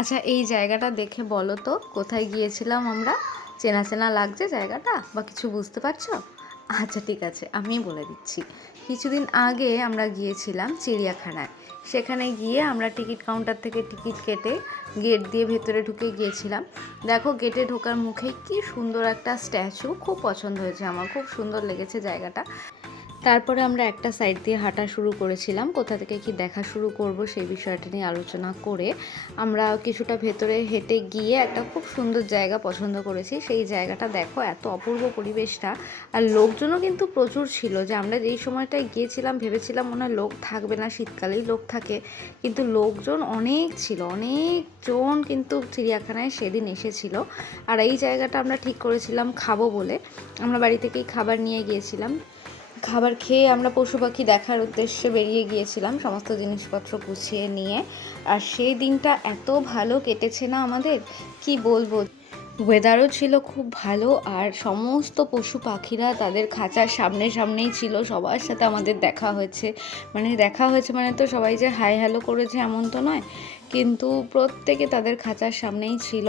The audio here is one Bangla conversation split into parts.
আচ্ছা, এই জায়গাটা দেখে বলো তো কোথায় গিয়েছিলাম আমরা? চেনা চেনা লাগছে জায়গাটা, বা কিছু বুঝতে পারছো? আচ্ছা ঠিক আছে, আমিই বলে দিচ্ছি। কিছুদিন আগে আমরা গিয়েছিলাম চিড়িয়াখানায়। সেখানে গিয়ে আমরা টিকিট কাউন্টার থেকে টিকিট কেটে গেট দিয়ে ভেতরে ঢুকে গিয়েছিলাম। দেখো, গেটে ঢোকার মুখে কি সুন্দর একটা স্ট্যাচু, খুব পছন্দ হয়েছে আমার, খুব সুন্দর লেগেছে জায়গাটা। তারপরে আমরা একটা সাইড দিয়ে হাঁটা শুরু করেছিলাম, কোথা থেকে কি দেখা শুরু করব সেই বিষয়টা নিয়ে আলোচনা করে আমরা কিছুটা ভেতরে হেঁটে গিয়ে একটা খুব সুন্দর জায়গা পছন্দ করেছি। সেই জায়গাটা দেখো, এত অপূর্ব পরিবেশটা, আর লোকজনও কিন্তু প্রচুর ছিল। যে আমরা যেই সময়টায় গিয়েছিলাম ভেবেছিলাম মনে হয় লোক থাকবে না, শীতকালেই লোক থাকে, কিন্তু লোকজন অনেক ছিল, অনেকজন কিন্তু চিড়িয়াখানায় সেদিন এসেছিল। আর এই জায়গাটা আমরা ঠিক করেছিলাম খাবো বলে, আমরা বাড়ি থেকেই খাবার নিয়ে গিয়েছিলাম। খাবার খেয়ে আমরা পশু পাখি দেখার উদ্দেশ্যে বেরিয়ে গিয়েছিলাম, সমস্ত জিনিসপত্র গুছিয়ে নিয়ে। আর সেই দিনটা এত ভালো কেটেছে না আমাদের, কি বলবো। ওয়েদারও ছিল খুব ভালো, আর সমস্ত পশু পাখিরা তাদের খাঁচার সামনেই ছিল। সবার সাথে আমাদের দেখা হয়েছে মানে তো সবাই যে হাই হ্যালো করেছে এমন তো নয়, কিন্তু প্রত্যেকে তাদের খাঁচার সামনেই ছিল।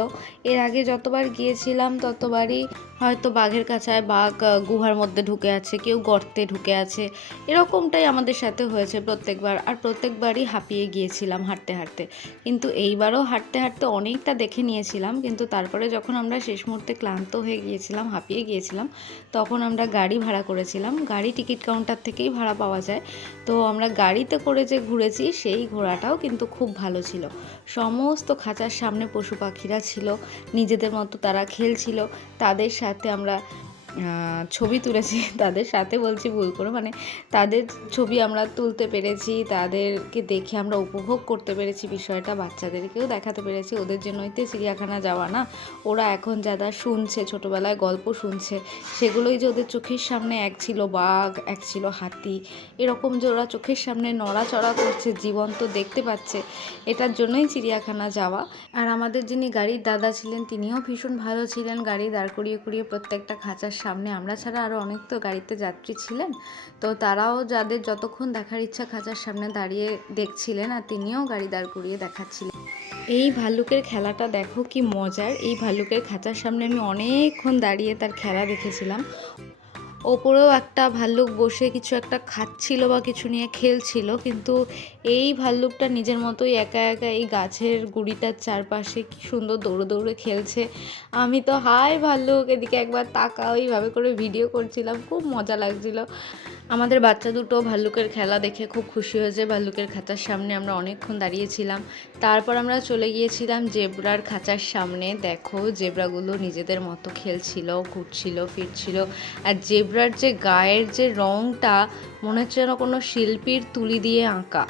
এর আগে যতবার গিয়েছিলাম ততবারই হয়তো বাঘের কাছায় বাঘ গুহার মধ্যে ঢুকে আছে, কেউ গর্তে ঢুকে আছে, এরকমটাই আমাদের সাথে হয়েছে প্রত্যেকবার। আর প্রত্যেকবারই হাঁপিয়ে গিয়েছিলাম হাঁটতে হাঁটতে। কিন্তু এইবারও হাঁটতে হাঁটতে অনেকটা দেখে নিয়েছিলাম, কিন্তু তারপরে যখন আমরা শেষ মুহূর্তে ক্লান্ত হয়ে গিয়েছিলাম, হাঁপিয়ে গিয়েছিলাম, তখন আমরা গাড়ি ভাড়া করেছিলাম। গাড়ি টিকিট কাউন্টার থেকেই ভাড়া পাওয়া যায়। তো আমরা গাড়িতে করে যে ঘুরেছি সেই ঘোরাটাও কিন্তু খুব ভালো ছিল। সমস্ত খাঁচার সামনে পশু পাখিরা ছিল, নিজেদের মতো তারা খেলছিল। তাদের সাথে আমরা ছবি তুলেছি, তাদের সাথে বলছি ভুল করে, মানে তাদের ছবি আমরা তুলতে পেরেছি, তাদেরকে দেখে আমরা উপভোগ করতে পেরেছি বিষয়টা, বাচ্চাদেরকেও দেখাতে পেরেছি। ওদের জন্যই তো চিড়িয়াখানা যাওয়া না, ওরা এখন যারা শুনছে, ছোটোবেলায় গল্প শুনছে, সেগুলোই যে ওদের চোখের সামনে, এক ছিল বাঘ, এক ছিল হাতি, এরকম যে ওরা চোখের সামনে নড়াচড়া করছে, জীবন্ত দেখতে পাচ্ছে, এটার জন্যই চিড়িয়াখানা যাওয়া। আর আমাদের যিনি গাড়ির দাদা ছিলেন তিনিও ভীষণ ভালো ছিলেন, গাড়ি দাঁড় করিয়ে করিয়ে প্রত্যেকটা খাঁচার সামনে, আমরা ছাড়া আরও অনেক তো গাড়িতে যাত্রী ছিলেন, তো তারাও যাদের যতক্ষণ দেখার ইচ্ছা খাঁচার সামনে দাঁড়িয়ে দেখছিলেন, আর তিনিও গাড়ি দাঁড় করিয়ে দেখাচ্ছিলেন। এই ভাল্লুকের খেলাটা দেখো কি মজার। এই ভাল্লুকের খাঁচার সামনে আমি অনেকক্ষণ দাঁড়িয়ে তার খেলা দেখেছিলাম। ওপরেও একটা ভাল্লুক বসে কিছু একটা খাচ্ছিল বা কিছু নিয়ে খেলছিল, কিন্তু এই ভাল্লুকটা নিজের মতোই একা একা এই গাছের গুড়িটার চারপাশে কি সুন্দর দৌড়ে দৌড়ে খেলছে। আমি তো হাই ভাল্লুক, এদিকে একবার তাকা, ওইভাবে করে ভিডিও করছিলাম, খুব মজা লাগছিল। আমাদের বাচ্চা দুটো ভাল্লুকের খেলা দেখে খুব খুশি হয়েছে। ভাল্লুকের খাঁচার সামনে আমরা অনেকক্ষণ দাঁড়িয়েছিলাম। তারপর আমরা চলে গিয়েছিলাম জেব্রার খাঁচার সামনে। দেখো, জেব্রাগুলো নিজেদের মতো খেলছিল, ঘুরছিল, ফিরছিল। আর জেব্রার যে গায়ের যে রঙটা, মনে হচ্ছে যেন কোনো শিল্পীর তুলি দিয়ে আঁকা।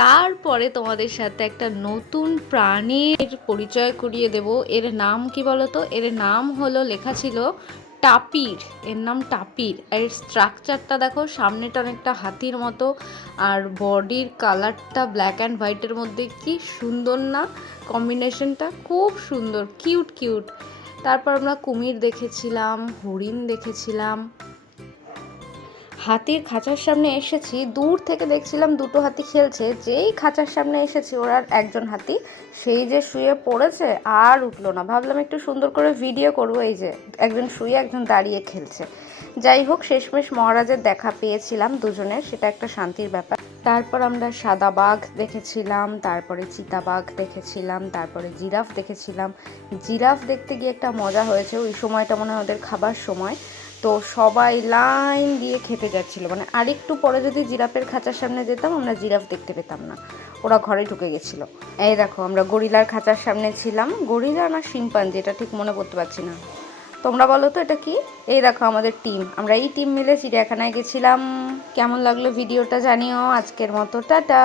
তারপরে তোমাদের সাথে একটা নতুন প্রাণীর পরিচয় করিয়ে দেব। এর নাম কি বলো তো? এর নাম হলো, লেখা ছিল টাপির। এর নাম টাপির। আর এর স্ট্রাকচারটা দেখো, সামনেটা অনেকটা হাতির মতো, আর বডির কালারটা ব্ল্যাক অ্যান্ড হোয়াইটের মধ্যে, কি সুন্দর না কম্বিনেশনটা, খুব সুন্দর, কিউট কিউট। তারপর আমরা কুমির দেখেছিলাম, হরিণ দেখেছিলাম। হাতির খাঁচার সামনে এসেছি, দূর থেকে দেখছিলাম দুটো হাতি খেলছে। যেই খাঁচার সামনে এসেছি, ওরা একজন হাতি সেই যে শুয়ে পড়েছে, আর উঠলো না। ভাবলাম একটু সুন্দর করে ভিডিও করবো, এই যে একজন শুয়ে একজন দাঁড়িয়ে খেলছে। যাই হোক, শেষমেশ মহারাজের দেখা পেয়েছিলাম দুজনের, সেটা একটা শান্তির ব্যাপার। তারপর আমরা সাদা বাঘ দেখেছিলাম, তারপরে চিতাবাঘ দেখেছিলাম, তারপরে জিরাফ দেখেছিলাম। জিরাফ দেখতে গিয়ে একটা মজা হয়েছে, ওই সময়টা মনে হয় ওদের খাবার সময়, তো সবাই লাইন দিয়ে খেতে যাচ্ছিলো। মানে আরেকটু পরে যদি জিরাফের খাঁচার সামনে যেতাম, আমরা জিরাফ দেখতে পেতাম না, ওরা ঘরে ঢুকে গেছিলো। এই দেখো, আমরা গরিলার খাঁচার সামনে ছিলাম। গরিলা না শিম্পাঞ্জি, এটা ঠিক মনে করতে পারছি না, তোমরা বলো তো এটা কি। এই দেখো আমাদের টিম, আমরা এই টিম মিলে চিড়িয়াখানায় গেছিলাম। কেমন লাগলো ভিডিওটা জানিও। আজকের মতো টাটা।